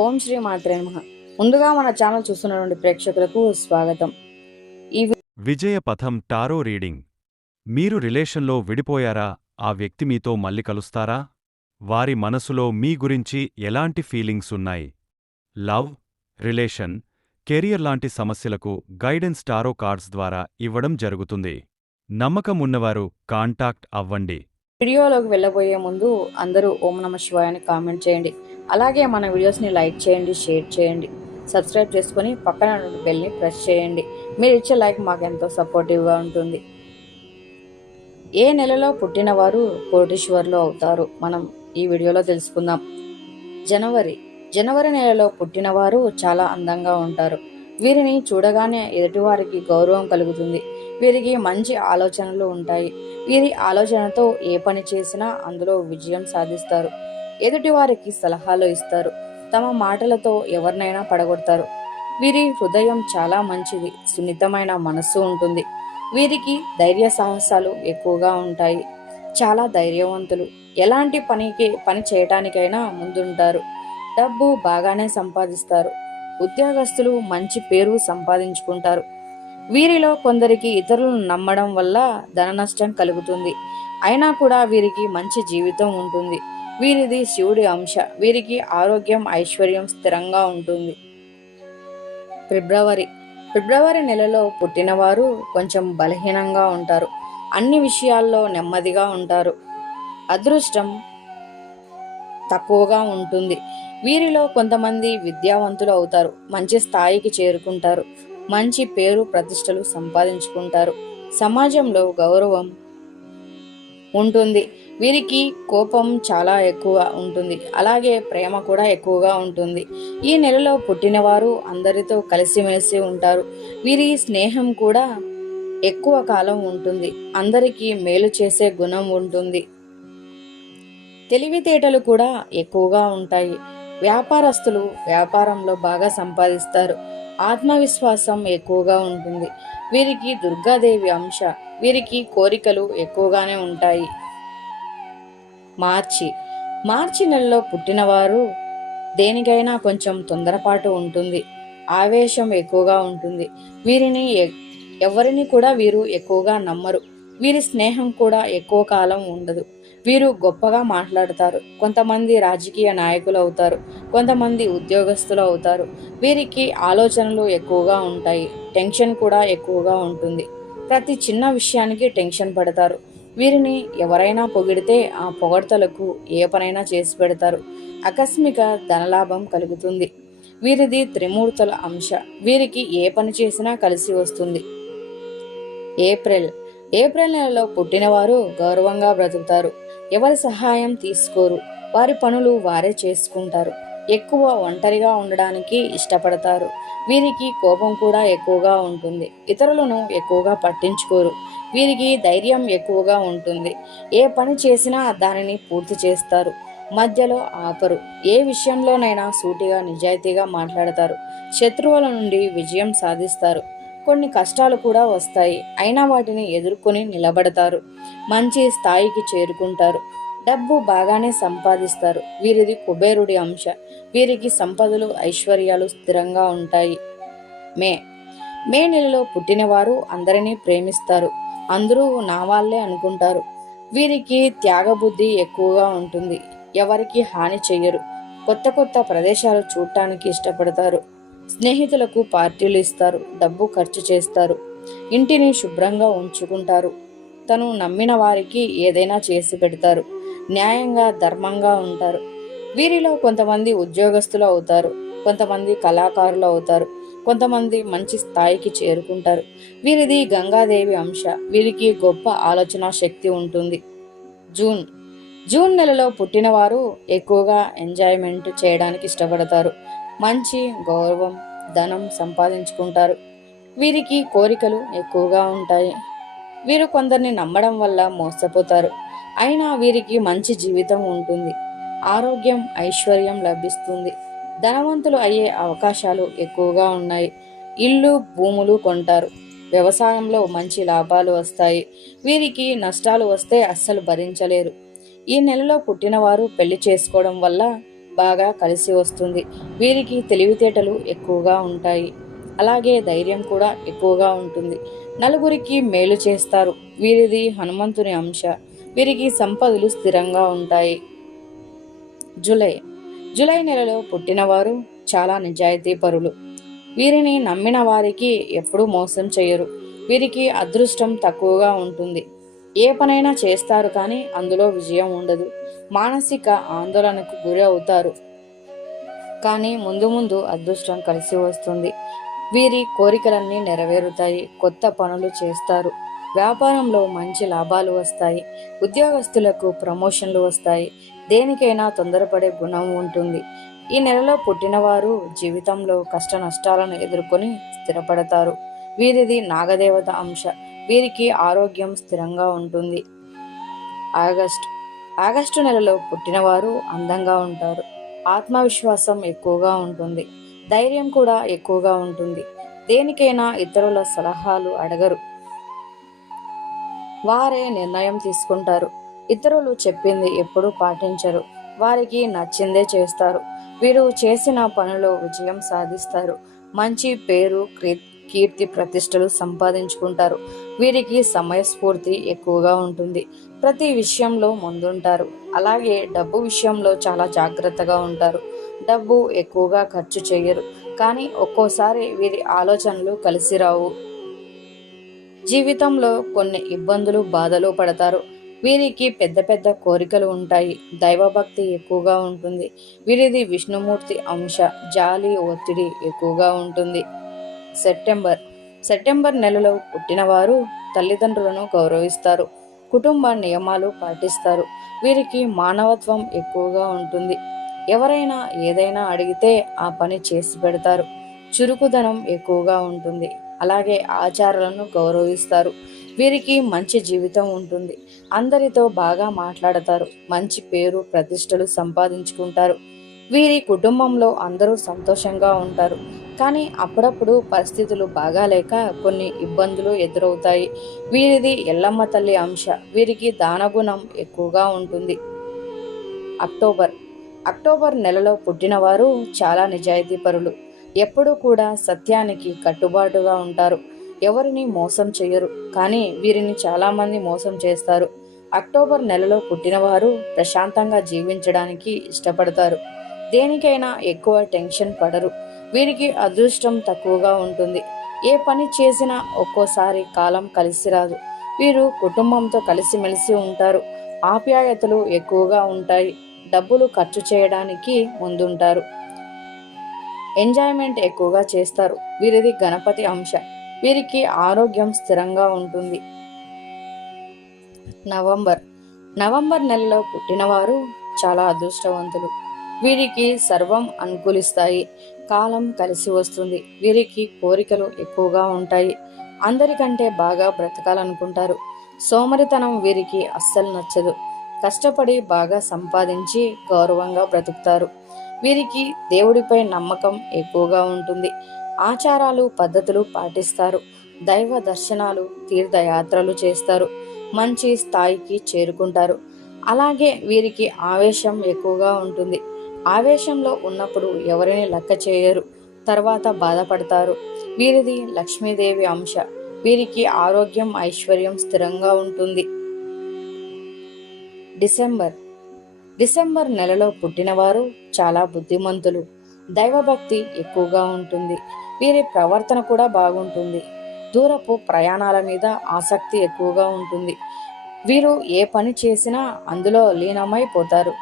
ఓం శ్రీ మాత్రే నమః. ముందుగా మన ఛానల్ చూస్తున్నటువంటి ప్రేక్షకులకు స్వాగతం. విజయ పథం టారో రీడింగ్. మీరు రిలేషన్లో విడిపోయారా? ఆ వ్యక్తి మీతో మళ్ళీ కలుస్తారా? వారి మనసులో మీ గురించి ఎలాంటి ఫీలింగ్స్ ఉన్నాయి? లవ్ రిలేషన్ కెరియర్ లాంటి సమస్యలకు గైడెన్స్ టారో కార్డ్స్ ద్వారా ఇవ్వడం జరుగుతుంది. నమ్మకం ఉన్నవారు కాంటాక్ట్ అవ్వండి. వీడియోలోకి వెళ్ళబోయే ముందు అందరూ ఓం నమ శివాయ అని కామెంట్ చేయండి. అలాగే మన వీడియోస్ని లైక్ చేయండి షేర్ చేయండి సబ్స్క్రైబ్ చేసుకొని పక్కన బెల్ని ప్రెస్ చేయండి. మీరు ఇచ్చే లైక్ మాకు ఎంతో సపోర్టివ్గా ఉంటుంది. ఏ నెలలో పుట్టినవారు కోటీశ్వర్లు అవుతారు? మనం ఈ వీడియోలో తెలుసుకుందాం. జనవరి. జనవరి నెలలో పుట్టినవారు చాలా అందంగా ఉంటారు. వీరిని చూడగానే ఎదుటివారికి గౌరవం కలుగుతుంది. వీరికి మంచి ఆలోచనలు ఉంటాయి. వీరి ఆలోచనతో ఏ పని చేసినా అందులో విజయం సాధిస్తారు. ఎదుటివారికి సలహాలు ఇస్తారు. తమ మాటలతో ఎవరినైనా పడగొడతారు. వీరి హృదయం చాలా మంచిది. సున్నితమైన మనస్సు ఉంటుంది. వీరికి ధైర్య సాహసాలు ఎక్కువగా ఉంటాయి. చాలా ధైర్యవంతులు. ఎలాంటి పనికి పని చేయటానికైనా ముందుంటారు. డబ్బు బాగానే సంపాదిస్తారు. ఉద్యోగస్తులు మంచి పేరు సంపాదించుకుంటారు. వీరిలో కొందరికి ఇతరులను నమ్మడం వల్ల ధన నష్టం కలుగుతుంది. అయినా కూడా వీరికి మంచి జీవితం ఉంటుంది. వీరిది శివుడి అంశ. వీరికి ఆరోగ్యం ఐశ్వర్యం స్థిరంగా ఉంటుంది. ఫిబ్రవరి. ఫిబ్రవరి నెలలో పుట్టినవారు కొంచెం బలహీనంగా ఉంటారు. అన్ని విషయాల్లో నెమ్మదిగా ఉంటారు. అదృష్టం తక్కువగా ఉంటుంది. వీరిలో కొంతమంది విద్యావంతులు అవుతారు. మంచి స్థాయికి చేరుకుంటారు. మంచి పేరు ప్రతిష్టలు సంపాదించుకుంటారు. సమాజంలో గౌరవం ఉంటుంది. వీరికి కోపం చాలా ఎక్కువ ఉంటుంది. అలాగే ప్రేమ కూడా ఎక్కువగా ఉంటుంది. ఈ నెలలో పుట్టినవారు అందరితో కలిసిమెలిసి ఉంటారు. వీరి స్నేహం కూడా ఎక్కువ కాలం ఉంటుంది. అందరికీ మేలు చేసే గుణం ఉంటుంది. తెలివితేటలు కూడా ఎక్కువగా ఉంటాయి. వ్యాపారస్తులు వ్యాపారంలో బాగా సంపాదిస్తారు. ఆత్మవిశ్వాసం ఎక్కువగా ఉంటుంది. వీరికి దుర్గాదేవి అంశ వీరికి కోరికలు ఎక్కువగానే ఉంటాయి. మార్చి. మార్చి నెలలో పుట్టినవారు దేనికైనా కొంచెం తొందరపాటు ఉంటుంది. ఆవేశం ఎక్కువగా ఉంటుంది. వీరిని ఎ- ఎవరిని కూడా వీరు ఎక్కువగా నమ్మరు. వీరి స్నేహం కూడా ఎక్కువ కాలం ఉండదు. వీరు గొప్పగా మాట్లాడతారు. కొంతమంది రాజకీయ నాయకులు అవుతారు. కొంతమంది ఉద్యోగస్తులు అవుతారు. వీరికి ఆలోచనలు ఎక్కువగా ఉంటాయి. టెన్షన్ కూడా ఎక్కువగా ఉంటుంది. ప్రతి చిన్న విషయానికి టెన్షన్ పడతారు. వీరిని ఎవరైనా పొగిడితే ఆ పొగడ్తలకు ఏ పనైనా చేసి పెడతారు. ఆకస్మిక ధనలాభం కలుగుతుంది. వీరిది త్రిమూర్తుల అంశ. వీరికి ఏ పని చేసినా కలిసి వస్తుంది. ఏప్రిల్. ఏప్రిల్ నెలలో పుట్టినవారు గౌరవంగా బ్రతుకుతారు. ఎవరి సహాయం తీసుకోరు. వారి పనులు వారే చేసుకుంటారు. ఎక్కువ ఒంటరిగా ఉండడానికి ఇష్టపడతారు. వీరికి కోపం కూడా ఎక్కువగా ఉంటుంది. ఇతరులను ఎక్కువగా పట్టించుకోరు. వీరికి ధైర్యం ఎక్కువగా ఉంటుంది. ఏ పని చేసినా దానిని పూర్తి చేస్తారు. మధ్యలో ఆపరు. ఏ విషయంలోనైనా సూటిగా నిజాయితీగా మాట్లాడతారు. శత్రువుల నుండి విజయం సాధిస్తారు. కొన్ని కష్టాలు కూడా వస్తాయి. అయినా వాటిని ఎదుర్కొని నిలబడతారు. మంచి స్థాయికి చేరుకుంటారు. డబ్బు బాగానే సంపాదిస్తారు. వీరిది కుబేరుడి అంశ. వీరికి సంపదలు ఐశ్వర్యాలు స్థిరంగా ఉంటాయి. మే. మే నెలలో పుట్టినవారు అందరినీ ప్రేమిస్తారు. అందరూ నా వాళ్ళే అనుకుంటారు. వీరికి త్యాగబుద్ధి ఎక్కువగా ఉంటుంది. ఎవరికి హాని చెయ్యరు. కొత్త కొత్త ప్రదేశాలు చూడటానికి ఇష్టపడతారు. స్నేహితులకు పార్టీలు ఇస్తారు. డబ్బు ఖర్చు చేస్తారు. ఇంటిని శుభ్రంగా ఉంచుకుంటారు. తను నమ్మిన వారికి ఏదైనా చేసి పెడతారు. న్యాయంగా ధర్మంగా ఉంటారు. వీరిలో కొంతమంది ఉద్యోగస్తులు అవుతారు. కొంతమంది కళాకారులు అవుతారు. కొంతమంది మంచి స్థాయికి చేరుకుంటారు. వీరిది గంగాదేవి అంశ. వీరికి గొప్ప ఆలోచన శక్తి ఉంటుంది. జూన్. జూన్ నెలలో పుట్టినవారు ఎక్కువగా ఎంజాయ్మెంట్ చేయడానికి ఇష్టపడతారు. మంచి గౌరవం ధనం సంపాదించుకుంటారు. వీరికి కోరికలు ఎక్కువగా ఉంటాయి. వీరు కొందరిని నమ్మడం వల్ల మోసపోతారు. అయినా వీరికి మంచి జీవితం ఉంటుంది. ఆరోగ్యం ఐశ్వర్యం లభిస్తుంది. ధనవంతులు అయ్యే అవకాశాలు ఎక్కువగా ఉన్నాయి. ఇల్లు భూములు కొంటారు. వ్యవసాయంలో మంచి లాభాలు వస్తాయి. వీరికి నష్టాలు వస్తే అస్సలు భరించలేరు. ఈ నెలలో పుట్టినవారు పెళ్ళి చేసుకోవడం వల్ల బాగా కలిసి వస్తుంది. వీరికి తెలివితేటలు ఎక్కువగా ఉంటాయి. అలాగే ధైర్యం కూడా ఎక్కువగా ఉంటుంది. నలుగురికి మేలు చేస్తారు. వీరిది హనుమంతుని అంశ. వీరికి సంపదలు స్థిరంగా ఉంటాయి. జూలై జూలై నెలలో పుట్టినవారు చాలా నిజాయితీ పరులు. వీరిని నమ్మిన వారికి ఎప్పుడూ మోసం చేయరు. వీరికి అదృష్టం తక్కువగా ఉంటుంది. ఏ పనైనా చేస్తారు కానీ అందులో విజయం ఉండదు. మానసిక ఆందోళనకు గురి అవుతారు. కానీ ముందు ముందు అదృష్టం కలిసి వస్తుంది. వీరి కోరికలన్నీ నెరవేరుతాయి. కొత్త పనులు చేస్తారు. వ్యాపారంలో మంచి లాభాలు వస్తాయి. ఉద్యోగస్తులకు ప్రమోషన్లు వస్తాయి. దేనికైనా తొందరపడే గుణం ఉంటుంది. ఈ నెలలో పుట్టినవారు జీవితంలో కష్ట నష్టాలను ఎదుర్కొని స్థిరపడతారు. వీరిది నాగదేవత అంశ. వీరికి ఆరోగ్యం స్థిరంగా ఉంటుంది. ఆగస్టు. ఆగస్టు నెలలో పుట్టినవారు అందంగా ఉంటారు. ఆత్మవిశ్వాసం ఎక్కువగా ఉంటుంది. ధైర్యం కూడా ఎక్కువగా ఉంటుంది. దేనికైనా ఇతరుల సలహాలు అడగరు. వారే నిర్ణయం తీసుకుంటారు. ఇతరులు చెప్పింది ఎప్పుడూ పాటించరు. వారికి నచ్చిందే చేస్తారు. వీరు చేసిన పనిలో విజయం సాధిస్తారు. మంచి పేరు కీర్తి ప్రతిష్టలు సంపాదించుకుంటారు. వీరికి సమయస్ఫూర్తి ఎక్కువగా ఉంటుంది. ప్రతి విషయంలో ముందుంటారు. అలాగే డబ్బు విషయంలో చాలా జాగ్రత్తగా ఉంటారు. డబ్బు ఎక్కువగా ఖర్చు చేయరు. కానీ ఒక్కోసారి వీరి ఆలోచనలు కలిసి రావు. జీవితంలో కొన్ని ఇబ్బందులు బాధలు పడతారు. వీరికి పెద్ద పెద్ద కోరికలు ఉంటాయి. దైవభక్తి ఎక్కువగా ఉంటుంది. వీరిది విష్ణుమూర్తి అంశ జాలి ఒత్తిడి ఎక్కువగా ఉంటుంది. సెప్టెంబర్. సెప్టెంబర్ నెలలో పుట్టినవారు తల్లిదండ్రులను గౌరవిస్తారు. కుటుంబ నియమాలు పాటిస్తారు. వీరికి మానవత్వం ఎక్కువగా ఉంటుంది. ఎవరైనా ఏదైనా అడిగితే ఆ పని చేసి పెడతారు. చురుకుదనం ఎక్కువగా ఉంటుంది. అలాగే ఆచారాలను గౌరవిస్తారు. వీరికి మంచి జీవితం ఉంటుంది. అందరితో బాగా మాట్లాడతారు. మంచి పేరు ప్రతిష్టలు సంపాదించుకుంటారు. వీరి కుటుంబంలో అందరూ సంతోషంగా ఉంటారు. కానీ అప్పుడప్పుడు పరిస్థితులు బాగాలేక కొన్ని ఇబ్బందులు ఎదురవుతాయి. వీరిది ఎల్లమ్మ తల్లి అంశ. వీరికి దానగుణం ఎక్కువగా ఉంటుంది. అక్టోబర్. అక్టోబర్ నెలలో పుట్టినవారు చాలా నిజాయితీపరులు. ఎప్పుడూ కూడా సత్యానికి కట్టుబాటుగా ఉంటారు. ఎవరిని మోసం చేయరు. కానీ వీరిని చాలామంది మోసం చేస్తారు. అక్టోబర్ నెలలో పుట్టినవారు ప్రశాంతంగా జీవించడానికి ఇష్టపడతారు. దేనికైనా ఎక్కువ టెన్షన్ పడరు. వీరికి అదృష్టం తక్కువగా ఉంటుంది. ఏ పని చేసినా ఒక్కోసారి కాలం కలిసి రాదు. వీరు కుటుంబంతో కలిసిమెలిసి ఉంటారు. ఆప్యాయతలు ఎక్కువగా ఉంటాయి. డబ్బులు ఖర్చు చేయడానికి ముందుంటారు. ఎంజాయ్మెంట్ ఎక్కువగా చేస్తారు. వీరిది గణపతి అంశ. వీరికి ఆరోగ్యం స్థిరంగా ఉంటుంది. నవంబర్. నవంబర్ నెలలో పుట్టినవారు చాలా అదృష్టవంతులు. వీరికి సర్వం అనుకూలిస్తాయి. కాలం కలిసి వస్తుంది. వీరికి కోరికలు ఎక్కువగా ఉంటాయి. అందరికంటే బాగా బ్రతకాలనుకుంటారు. సోమరితనం వీరికి అస్సలు నచ్చదు. కష్టపడి బాగా సంపాదించి గౌరవంగా బ్రతుకుతారు. వీరికి దేవుడిపై నమ్మకం ఎక్కువగా ఉంటుంది. ఆచారాలు పద్ధతులు పాటిస్తారు. దైవ దర్శనాలు తీర్థయాత్రలు చేస్తారు. మంచి స్థాయికి చేరుకుంటారు. అలాగే వీరికి ఆవేశం ఎక్కువగా ఉంటుంది. ఆవేశంలో ఉన్నప్పుడు ఎవరిని లెక్క చేయరు. తర్వాత బాధపడతారు. వీరిది లక్ష్మీదేవి అంశ. వీరికి ఆరోగ్యం ఐశ్వర్యం స్థిరంగా ఉంటుంది. డిసెంబర్. డిసెంబర్ నెలలో పుట్టినవారు చాలా బుద్ధిమంతులు. దైవభక్తి ఎక్కువగా ఉంటుంది. వీరి ప్రవర్తన కూడా బాగుంటుంది. దూరపు ప్రయాణాల మీద ఆసక్తి ఎక్కువగా ఉంటుంది. వీరు ఏ పని చేసినా అందులో లీనమైపోతారు.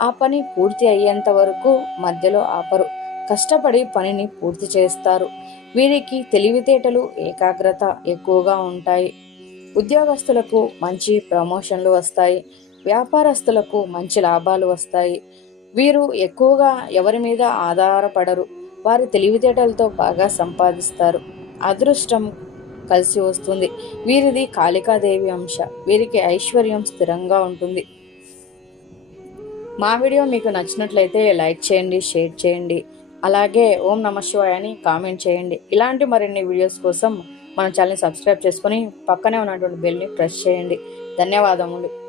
ఆ పని పూర్తి అయ్యేంత వరకు మధ్యలో ఆపరు. కష్టపడి పనిని పూర్తి చేస్తారు. వీరికి తెలివితేటలు ఏకాగ్రత ఎక్కువగా ఉంటాయి. ఉద్యోగస్తులకు మంచి ప్రమోషన్లు వస్తాయి. వ్యాపారస్తులకు మంచి లాభాలు వస్తాయి. వీరు ఎక్కువగా ఎవరి మీద ఆధారపడరు. వారి తెలివితేటలతో బాగా సంపాదిస్తారు. అదృష్టం కలిసి వస్తుంది. వీరిది కాళికాదేవి అంశ. వీరికి ఐశ్వర్యం స్థిరంగా ఉంటుంది. మా వీడియో మీకు నచ్చినట్లయితే లైక్ చేయండి షేర్ చేయండి. అలాగే ఓం నమ శివాయ అని కామెంట్ చేయండి. ఇలాంటి మరిన్ని వీడియోస్ కోసం మన ఛానల్ని సబ్స్క్రైబ్ చేసుకొని పక్కనే ఉన్నటువంటి బెల్ని ప్రెస్ చేయండి. ధన్యవాదములు.